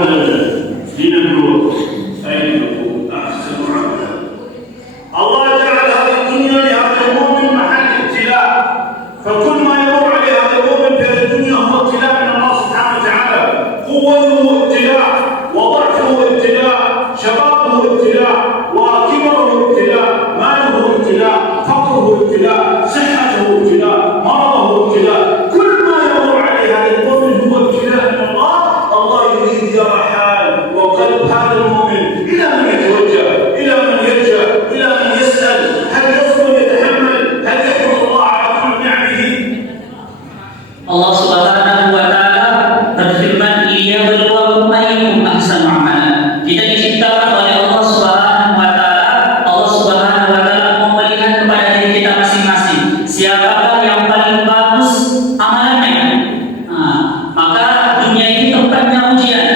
لنبلوكم أيكم أحسن عملا. الله جعل هذه الدنيا لهذا المؤمن محل ابتلاء، فكل ما يمر عليه هذا المؤمن في الدنيا هو ابتلاء من الله سبحانه وتعالى. قوته ابتلاء، وضعفه ابتلاء، شبابه ابتلاء، وكبره ابتلاء، ماله ابتلاء، فقره ابتلاء، صحته ابتلاء، مرضه ابتلاء. كل ما يمر عليه هذا المؤمن هو ابتلاء من الله. الله يريد يرى حال وقلب هذا المؤمن إلى من يتوجه، إلى من يلجأ، إلى من يسأل، هل يصبر يتحمل، هل يحمد الله على كل نعمه. Allah Subhanahu wa taala berfirman, "Liyabluwakum ayyukum ahsanu amala." Kita diciptakan oleh Allah Subhanahu wa taala. Allah Subhanahu wa taala mau melihat kepada diri kita masing-masing, siapakah yang paling bagus amalannya. Maka dunia ini tempatnya ujian.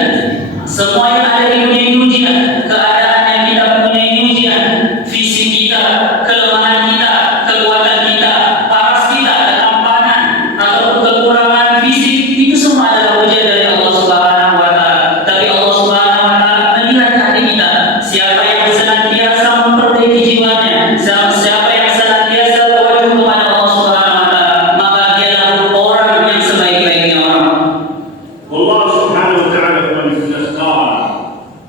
Semua yang ada di dunia ini ujian. Keadaan yang kita punya ini ujian. Fisik kita, kelemahan kita, kekuatan kita, paras kita, ketampanan atau kekurangan fisik, itu semua adalah ujian dari Allah Subhanahu wa taala. Tapi Allah Subhanahu wa taala melihat hati kita. Siapa yang senantiasa memperbaiki jiwanya, siapa yang senantiasa berwajib kepada Allah Subhanahu wa taala, maka dialah orang yang sebaik-baiknya orang. والله سبحانه وتعالى هو الذي اختارنا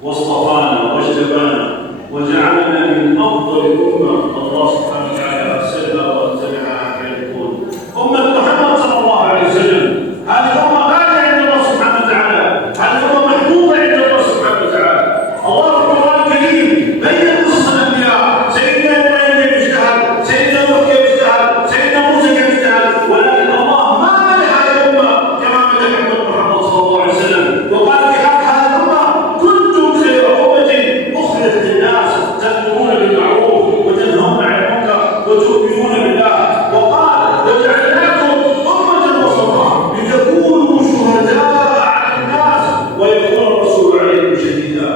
واصطفانا واجتبانا وجعلنا من افضل امه. الله سبحانه وتعالى ارسلنا واتبعنا كي نكون امه محمد صلى الله عليه وسلم. هذه الامه غاليه عند الله سبحانه وتعالى، هذه الامه محبوبه عند الله سبحانه وتعالى. الله في القران الكريم بين قصص الانبياء، سيدنا ابراهيم كيف اجتهد، سيدنا نوح كيف اجتهد، سيدنا موسى كيف اجتهد، ولكن الله ما مدح هذه الامه كما مدح محمد صلى الله عليه وسلم. وقال في حق هذه الامه: كنتم خير امه اخرجت للناس تامرون بالمعروف وتنهون عن المنكر وتؤمنون بالله. وقال: وجعلناكم امه وسطا لتكونوا شهداء على الناس ويكون الرسول عليكم شهيدا.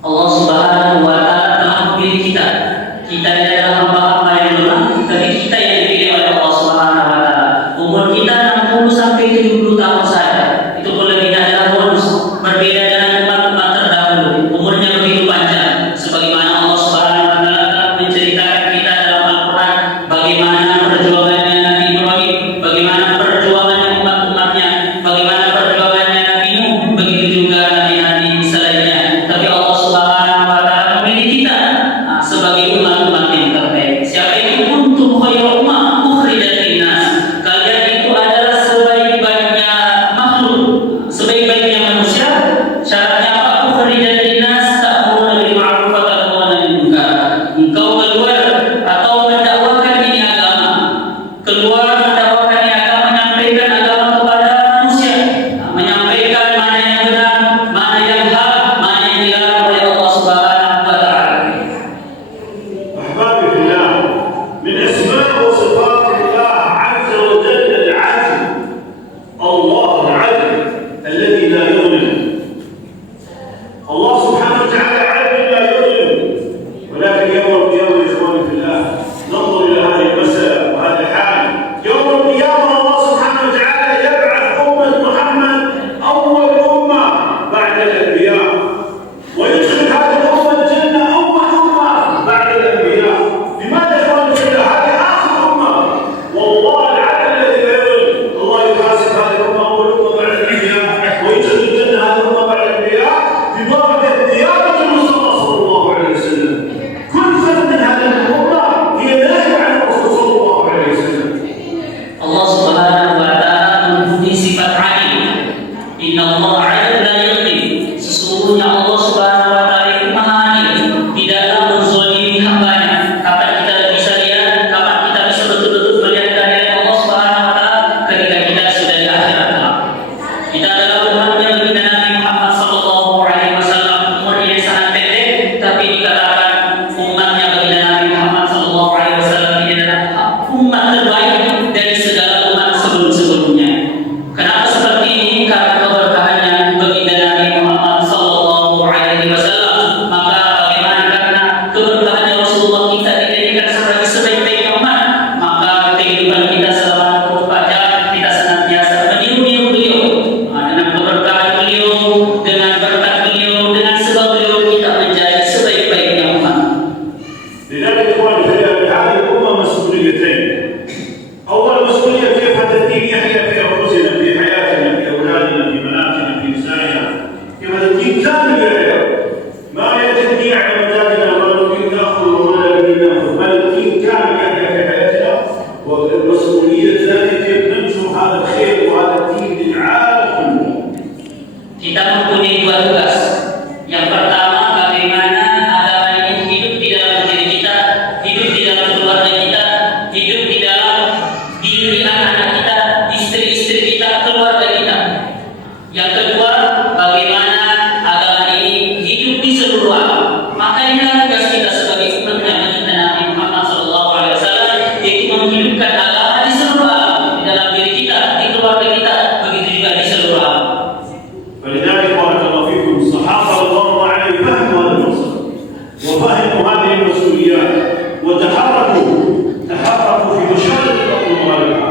Allah Subhanahu wa taala telah memilih kita. Kita adalah hamba-hamba yang lemah, tapi kita yang dipilih oleh Allah Subhanahu wa taala. Umur kita 60 sampai 70 tahun saja. Itu pun lebih adalah bonus. Berbeda dengan umat-umat terdahulu, umurnya begitu panjang. Sebagaimana Allah Subhanahu wa taala telah menceritakan kita dalam Al-Qur'an bagaimana perjuangannya Nabi Ibrahim, bagaimana perjuangannya umat-umatnya, bagaimana perjuangannya Nabi Nuh, begitu juga nabi-nabi selainnya. Tapi Allah Subhanahu wa taala memilih kita sebagai umat-umat yang terbaik. Siapa itu? Kuntum khairu ummah ukhrijat linnas. Kalian itu adalah sebaik-baiknya makhluk, sebaik-baiknya manusia. Syaratnya apa? Ukhrijat linnas, ta'muruna bil ma'ruf wa tanhauna 'anil munkar. Engkau keluar atau mendakwakan ini agama. Keluar mendakwakan ini agama, menyampaikan agama kepada manusia, menyampaikan mana yang benar, mana yang hak, mana yang dilarang oleh Allah Subhanahu wa taala. أحبابي في الله، من أسماء وصفات الله عز وجل العدل. الله العدل الذي لا يظلم. الله سبحانه وتعالى عدل لا يظلم. ولكن يوم القيامة يا إخواني في الله ننظر إلى هذه المسألة وهذا الحال. يوم القيامة الله سبحانه وتعالى يبعث أمة محمد أول أمة بعد الأنبياء، ويدخل هذه الأمة الجنة أول أمة بعد الأنبياء. لماذا يا إخواني في الله؟ هذه آخر أمة. والله العدل الذي لا يظلم. الله يحاسب هذه الأمة أول أمة بعد الأنبياء، ويدخل الجنة هذه الأمة بعد الأنبياء ببركة ديانة المصطفى صلى الله عليه وسلم. كل فرد من هذه الأمة هي نائبة عن الرسول صلى الله عليه وسلم. Allah Subhanahu wa taala mempunyai sifat adil. Inna Allah adil la yadhlim. Sesungguhnya Allah Subhanahu wa taala itu maha adil, tidaklah menzalimi hambanya. Kapan kita bisa lihat, kapan kita bisa betul-betul melihat keadaan Allah Subhanahu wa taala? Ketika kita sudah di akhirat kelak. Kita adalah umatnya baginda Nabi Muhammad sallallahu alaihi wasallam. Umurnya sangat pendek, tapi dikatakan umatnya baginda Nabi Muhammad sallallahu alaihi wasallam ini adalah umat terbaik dari segala umat sebelum-sebelumnya. Kenapa seperti ini? Karena keberkahannya baginda Nabi Muhammad sallallahu dengan berkat beliau, dengan sebab beliau kita menjadi sebaik-baiknya umat. لذلك إخواني في هذه الأمة مسؤوليتين. أول مسؤولية كيف هذا الدين يحيا في أنفسنا، في حياتنا، في أولادنا، في بناتنا، في نسائنا. كيف هذا الدين كامل يحيا. ما يأتي الدين على مزاجنا ولا نريد نأخذ ولا نريد نأخذ، بل الدين كامل يحيا في حياتنا. والمسؤولية الثانية كيف ننشر هذا الخير وهذا الدين للعالم كله. Kita mempunyai dua tugas. Yang pertama, bagaimana agama ini hidup di dalam diri kita, hidup di dalam keluarga kita, hidup di dalam diri anak-anak kita, istri-istri kita, keluarga kita. Yang kedua, bagaimana agama ini hidup di seluruh alam. Maka inilah tugas kita sebagai umatnya Nabi Muhammad SAW, yaitu menghidupkan agama di seluruh alam, di dalam diri kita, di keluarga kita, begitu juga di seluruh alam. فلذلك بارك الله فيكم الصحابة رضوان الله عليهم فهموا هذا المقصد وفهموا هذه المسؤوليات وتحركوا في مشارق الأرض المغربية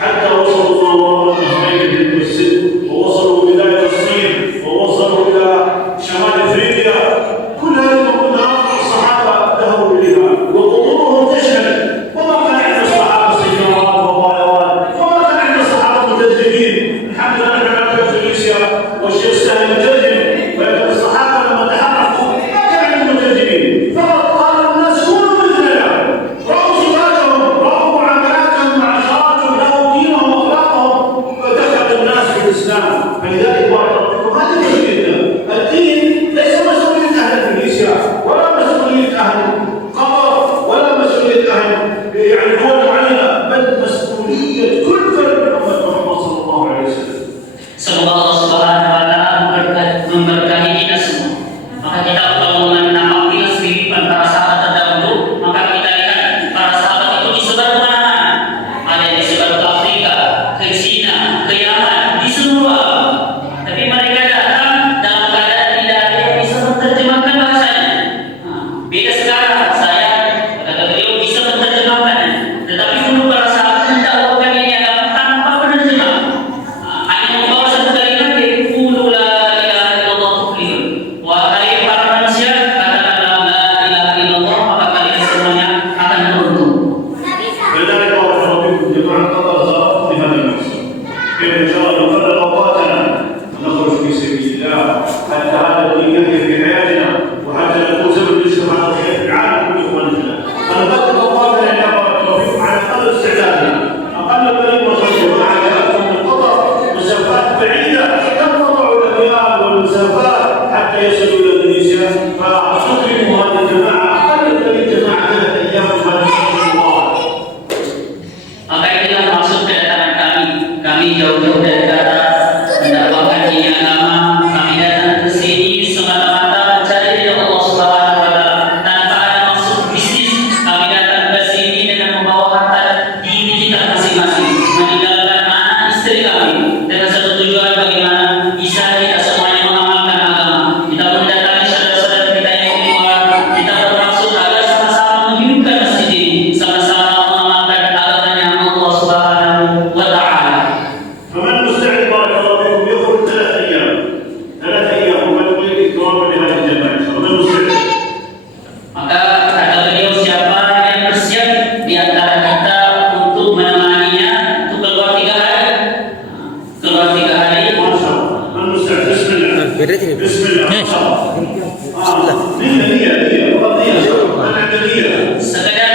حتى وصلوا وراء نهرين السد ووصلوا ولاية الصين ووصلوا إلى شمال أفريقيا. كل هذه المناطق الصحابة ذهبوا إليها وقبورهم تشهد. وما كان عند الصحابة سيارات وطائرات، وما كان عند الصحابة متدربين. الحمد لله نحن نعرف تونسيا والشيخ سهل مترجم، ولكن الصحابه لما تحركوا ما كان عندهم مترجمين، فقط قالوا الناس كونوا مثلنا، راوا صفاتهم، راوا معاملاتهم مع اخواتهم، راوا دينهم واخلاقهم، فدخل الناس في الاسلام. فلذلك بارك الله فيكم هذه مسؤوليتنا. الدين ليس مسؤوليه اهل تونسيا ولا مسؤوليه اهل قطر ولا مسؤوليه اهل يعني دول معينه، بل مسؤوليه كل فرد من امه محمد صلى الله عليه وسلم. Semoga Allah Subhanahu wa taala memberkahi kita semua. Maka kita kalau menampak kilas kehidupan para sahabat terdahulu, maka kita lihat para sahabat itu disebar kemana-mana. Ada yang disebar ke Afrika, ke Cina, ke Yaman, di seluruh alam. Tapi mereka datang dalam keadaan tidak ada yang bisa menerjemahkan bahasanya. Beda sekarang, saya kata beliau bisa menerjemahkannya. Tetapi dulu para sahabat mendakwakan ini agama tanpa penerjemah. Hanya membawa satu kalimat, yaitu qulu la ilaha illallah tuflihun. Wahai para manusia, katakanlah la ilaha illallah, maka kalian semuanya akan beruntung. فلذلك بارك الله فيكم جماعة قطر زارت بهذا المقصد. كيف إن شاء الله نفرغ أوقاتنا ونخرج في سبيل الله حتى هذا الدين يحيا في حياتنا وحتى نكون سبب لنشر هذا الخير في العالم كله إخواننا في الله. فنقدم أوقاتنا إلى بارك الله فيكم على أقل استعدادنا، أقل طريق وصلنا مع جاءتكم من قطر مسافات بعيدة تنقطع الأميال والمسافات حتى يصلوا إلى إندونيسيا. فتكرموا هذه الجماعة أقل طريق جماعة 3 أيام في هذا المبارك. Maka inilah maksud kedatangan kami. Kami jauh-jauh dari kata mendakwakan ini agama. Kami datang ke sini semata-mata mencari ridha Allah Subhanahu wa taala, tanpa ada maksud bisnis. Kami datang ke sini dengan membawa harta diri kita masing-masing, meninggalkan anak istri kami dengan satu tujuan bagaimana bisa kita semuanya mengamalkan agama. Kita mendatangi saudara-saudara kita yang di luar. Kita bermaksud agar sama-sama menghidupkan masjid ini, sama-sama mengamalkan agamanya Allah Subhanahu wa taala. فمن مستعد بارك الله فيكم يخرج 3 أيام، 3 أيام ومن يريد إكرام لهذه الجماعة، ومن مستعد؟ Maka kata beliau, siapa yang bersiap di antara kita untuk menemaninya untuk keluar 3 hari? Keluar 3 hari. ما شاء الله. من مستعد؟ بسم الله. بسم الله. ما شاء الله. نية والله نية. من عنده نية. Sekedar